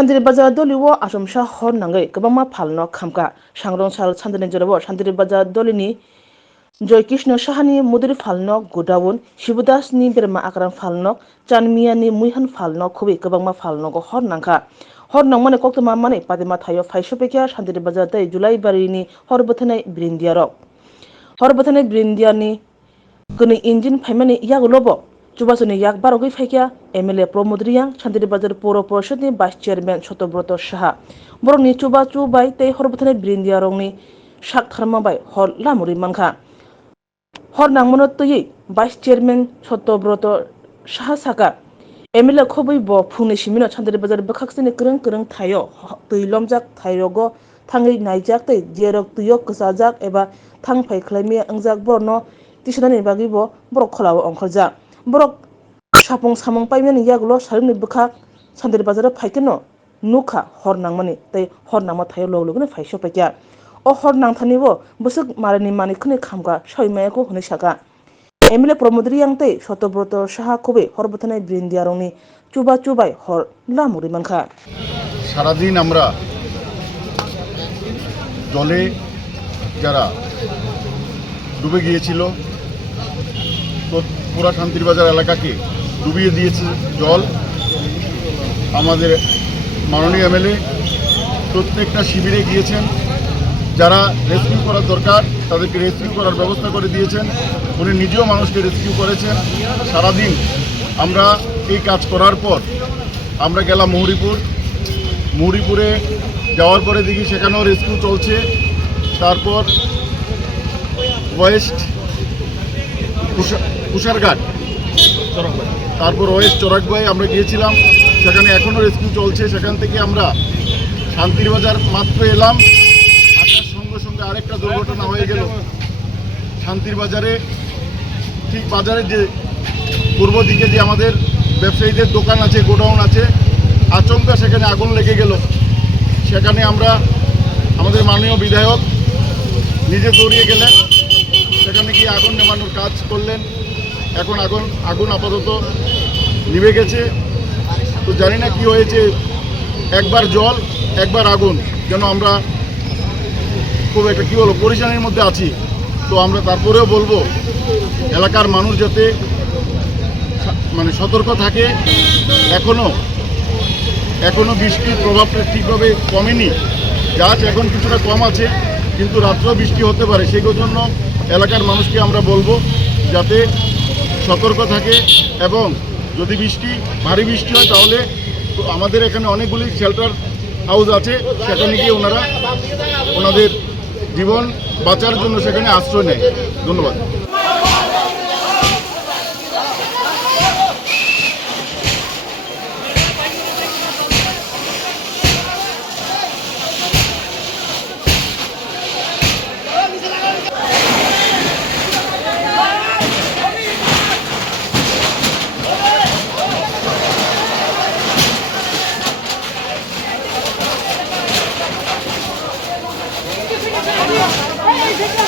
Sandiri Bazaar Doliwo Asomsha Hor Nangai Kabama Palno Kamka Shangrong Sal Sandiri Jorabo Sandiri Bazaar Dolini Joy Krishna Shahani Mudiri Falno Godawun Shibudas ni Birma Akran Falno Chanmia ni Muihan Falno Kubi Kabama Falno go Hor Nanka Hor Nangmane Koktama Mane Padima Tayo Faishopekia Sandiri Bazaar Day July Barini Horbotane Brindiaro Horbotane Brindiani Kuni Injin Pemani Yagulobo Chubasuni yak barogui faikia MLA Promodriang Sandiri Bazaar Poro Porshad ni Vice Chairman Chotobroto Shaha Borok ni chuba chubai tei horbotane Brindia rongni sak tharmabai hor lamuri manka hor nangmono tui Vice Chairman Chotobroto Shaha saka MLA khobui bo phungni simino Sandiri Bazaar bakhaksini kreng thayo tui lomjak thayogo thangi naijak tei jerok tuyok ksajak eba thangphai khlaimia angjak borno tisanani bagi bo borok kholawo ongkhaljak borok sapong samong paimani yagulo saringni bukha Sandiri Bazaar phaikeno nukha hor nangmani tei hor nangma thayo logni phaisho paikya o hor nangthanibo busuk marani mani khni khamga soimaya hone saka MLA Promodriang tei Chotobroto Shaha kobe horbotane Brindiarongni chubai hor lamuri manka সারাদিন আমরা জলে যারা ডুবে গিয়েছিল তো পুরা শান্তির বাজার এলাকাকে ডুবিয়ে দিয়েছে জল আমাদের মাননীয় এমএলএ প্রত্যেকটা শিবিরে গিয়েছেন যারা রেস্কিউ করার দরকার তাদেরকে রেস্কিউ করার ব্যবস্থা করে দিয়েছেন উনি নিজেও মানুষকে রেস্কিউ করেছেন সারাদিন আমরা এই কাজ করার পর আমরা গেলাম মুহুরীপুরে যাওয়ার পরে দেখি সেখানেও রেস্কিউ চলছে তারপর ওয়েস্ট কুশারঘাট তারপর ওয়েস্ট চরাকবাই আমরা গিয়েছিলাম সেখানে এখনও রেস্কিউ চলছে সেখান থেকে আমরা শান্তির বাজার মাত্র এলাম আসার সঙ্গে আরেকটা দুর্ঘটনা হয়ে গেল শান্তির বাজারে ঠিক বাজারের যে পূর্ব দিকে যে আমাদের ব্যবসায়ীদের দোকান আছে গোডাউন আছে আচমকা সেখানে আগুন লেগে গেল সেখানে আমরা আমাদের মাননীয় বিধায়ক নিজে দৌড়িয়ে গেলেন সেখানে গিয়ে আগুন নেভানোর কাজ করলেন এখন আগুন আপাতত নিভে গেছে তো জানি না কি হয়েছে একবার জল একবার আগুন যেন আমরা খুব একটা কী বলবো পরিশানির মধ্যে আছি তো আমরা তারপরেও বলবো এলাকার মানুষ যাতে মানে সতর্ক থাকে এখনো বৃষ্টির প্রভাবটা ঠিকভাবে কমেনি গাছ এখন কিছুটা কম আছে কিন্তু রাত্রেও বৃষ্টি হতে পারে সেই জন্য এলাকার মানুষকে আমরা বলবো যাতে সতর্ক থাকে এবং যদি ভারী বৃষ্টি হয় তাহলে আমাদের এখানে অনেকগুলি শেল্টার হাউস আছে সেখানে গিয়ে ওনারা ওনাদের জীবন বাঁচার জন্য সেখানে আশ্রয় নেয় ধন্যবাদ Hey,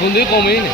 আগুন দিয়ে কমেই না